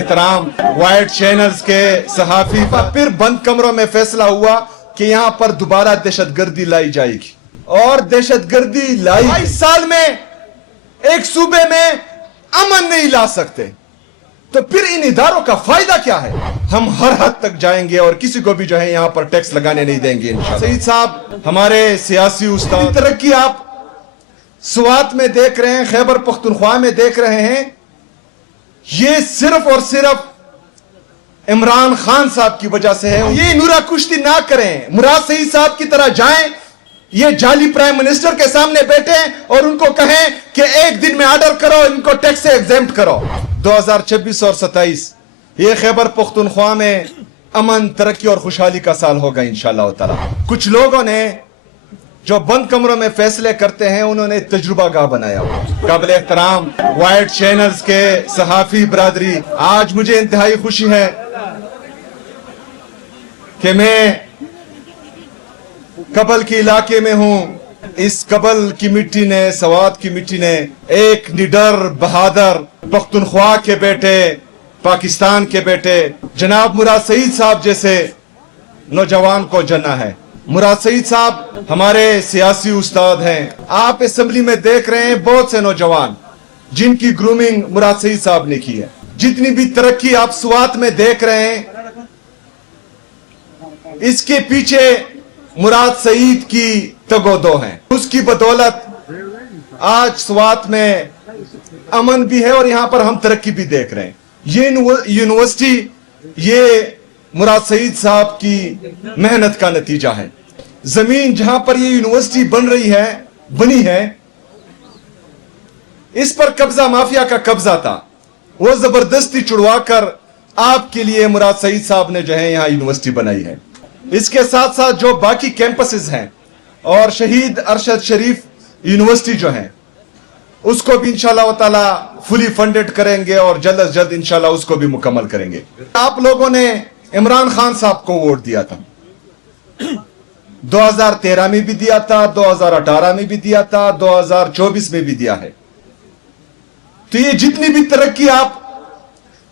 एहतराम white channels के सहाफी फिर बंद कमरों में फैसला हुआ कि यहाँ पर दोबारा दहशतगर्दी लाई जाएगी और दहशतगर्दी लाई 22 साल में एक सूबे में अमन नहीं ला सकते तो फिर इन इदारों का फायदा क्या है। हम हर हद तक जाएंगे और किसी को भी जो है यहाँ पर टैक्स लगाने नहीं देंगे इंशाअल्लाह। सईद साहब हमारे सियासी उस्ताद, तरक्की आप स्वात में देख रहे हैं, खैबर पख्तूनख्वा में देख रहे हैं, ये सिर्फ और सिर्फ इमरान खान साहब की वजह से है। ये नूरा कुश्ती ना करें, मुराद सईद साहब की तरह जाएं, ये जाली प्राइम मिनिस्टर के सामने बैठे और उनको कहें कि एक दिन में ऑर्डर करो, इनको टैक्स से एग्जेम्प्ट करो। 2026 और 27 ये खैबर पख्तूनख्वा में अमन, तरक्की और खुशहाली का साल होगा इंशाअल्लाह ताला। कुछ लोगों ने जो बंद कमरों में फैसले करते हैं उन्होंने तजुर्बा गाह बनाया हुआ। काबिल एहतराम वाइट चैनल्स के सहाफी बरादरी, आज मुझे इंतहाई खुशी है कि मैं कबल के इलाके में हूं। इस कबल की मिट्टी ने, सवात की मिट्टी ने एक निडर बहादुर पख्तूनख्वा के बेटे, पाकिस्तान के बेटे जनाब मुराद सईद साहब जैसे नौजवान को जना है। मुराद सईद साहब हमारे सियासी उस्ताद हैं। आप असेंबली में देख रहे हैं बहुत से नौजवान जिनकी ग्रूमिंग मुराद सईद साहब ने की है। जितनी भी तरक्की आप स्वात में देख रहे हैं, इसके पीछे मुराद सईद की तगोदो है। उसकी बदौलत आज स्वात में अमन भी है और यहां पर हम तरक्की भी देख रहे हैं। ये यूनिवर्सिटी ये मुराद सईद साहब की मेहनत का नतीजा है। जमीन जहां पर ये यूनिवर्सिटी बनी है, इस पर कब्जा माफिया का कब्जा था, वो जबरदस्ती छुड़वाकर आपके लिए मुराद सईद साहब ने जो है यहां यूनिवर्सिटी बनाई है। इसके साथ साथ जो बाकी कैंपसेस हैं और शहीद अरशद शरीफ यूनिवर्सिटी जो है उसको भी इंशाअल्लाह ताला फुली फंडेड करेंगे और जल्द से जल्द इंशाअल्लाह उसको भी मुकम्मल करेंगे। आप लोगों ने इमरान खान साहब को वोट दिया था, 2013 में भी दिया था, 2018 में भी दिया था, 2024 में भी दिया है। तो ये जितनी भी तरक्की आप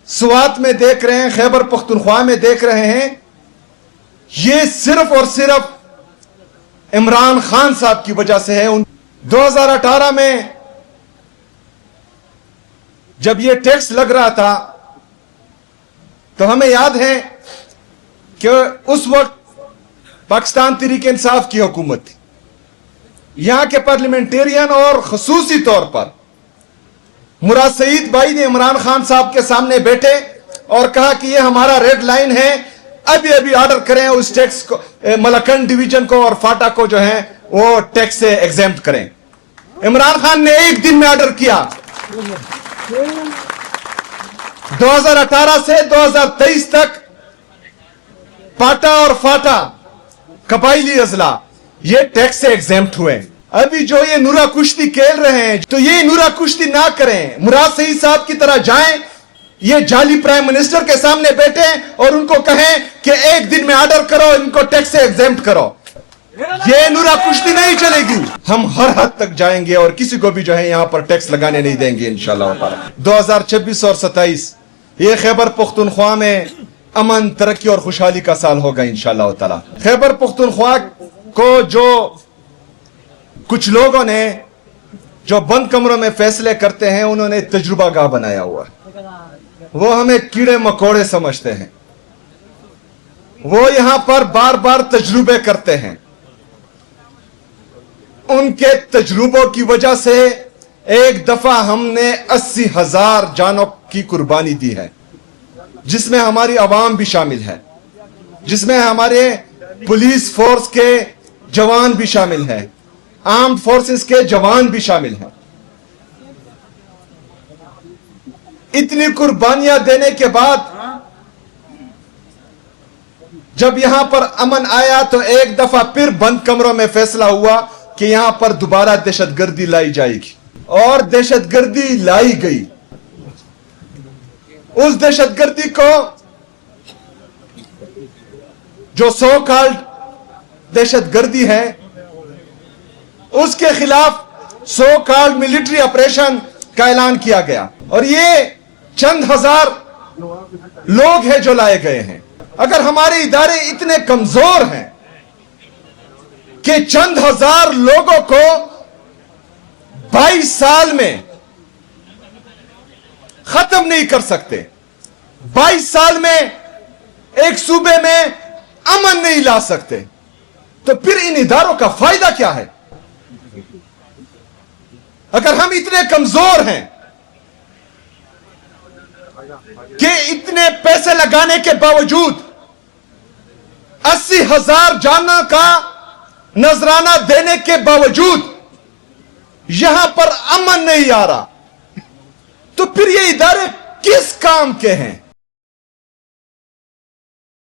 स्वात में देख रहे हैं, खैबर पख्तूनख्वा में देख रहे हैं, ये सिर्फ और सिर्फ इमरान खान साहब की वजह से है। 2018 में जब ये टैक्स लग रहा था तो हमें याद है कि उस वक्त पाकिस्तान तहरीक इंसाफ की हुकूमत थी। यहां के पार्लियामेंटेरियन और खसूसी तौर पर मुराद सईद भाई ने इमरान खान साहब के सामने बैठे और कहा कि ये हमारा रेड लाइन है, अभी अभी ऑर्डर करें उस टैक्स को, मलकन डिवीजन को और फाटा को जो है वो टैक्स से एग्जेम्प्ट करें। इमरान खान ने एक दिन में ऑर्डर किया। 2018 से 2023 तक पाटा और फाटा कबाइली अजला ये टैक्स से एग्जेम्प्ट हुए। अभी जो ये नूरा कुश्ती खेल रहे हैं, तो ये नूरा कुश्ती ना करें, मुराद सईद साहब की तरह जाएं, ये जाली प्राइम मिनिस्टर के सामने बैठे और उनको कहें कि एक दिन में ऑर्डर करो, इनको टैक्स से एग्जेम्प्ट करो। ये नूरा कुश्ती नहीं चलेगी। हम हर हद तक जाएंगे और किसी को भी जो है यहाँ पर टैक्स लगाने नहीं देंगे इंशाअल्लाह ताला। 2026 और 27 ये खैबर पख्तूनख्वा में अमन, तरक्की और खुशहाली का साल होगा इंशाअल्लाह ताला। खैबर पख्तूनख्वा को जो कुछ लोगों ने जो बंद कमरों में फैसले करते हैं उन्होंने तजुर्बा गाह बनाया हुआ। वो हमें कीड़े मकोड़े समझते हैं, वो यहां पर बार बार तजुर्बे करते हैं। उनके तजुर्बों की वजह से एक दफा हमने 80,000 जानों की कुर्बानी दी है, जिसमें हमारी आवाम भी शामिल है, जिसमें हमारे पुलिस फोर्स के जवान भी शामिल हैं, आर्म्ड फोर्सेस के जवान भी शामिल हैं। इतनी कुर्बानियां देने के बाद जब यहां पर अमन आया तो एक दफा फिर बंद कमरों में फैसला हुआ कि यहां पर दोबारा दहशतगर्दी लाई जाएगी और दहशतगर्दी लाई गई। उस दहशतगर्दी को जो सो कॉल्ड दहशतगर्दी है उसके खिलाफ सो कॉल्ड मिलिट्री ऑपरेशन का ऐलान किया गया और ये चंद हजार लोग हैं जो लाए गए हैं। अगर हमारे इदारे इतने कमजोर हैं कि चंद हजार लोगों को 22 साल में खत्म नहीं कर सकते, 22 साल में एक सूबे में अमन नहीं ला सकते, तो फिर इन इदारों का फायदा क्या है? अगर हम इतने कमजोर हैं कि इतने पैसे लगाने के बावजूद 80,000 जानों का नजराना देने के बावजूद यहां पर अमन नहीं आ रहा, तो फिर ये इदारे किस काम के हैं?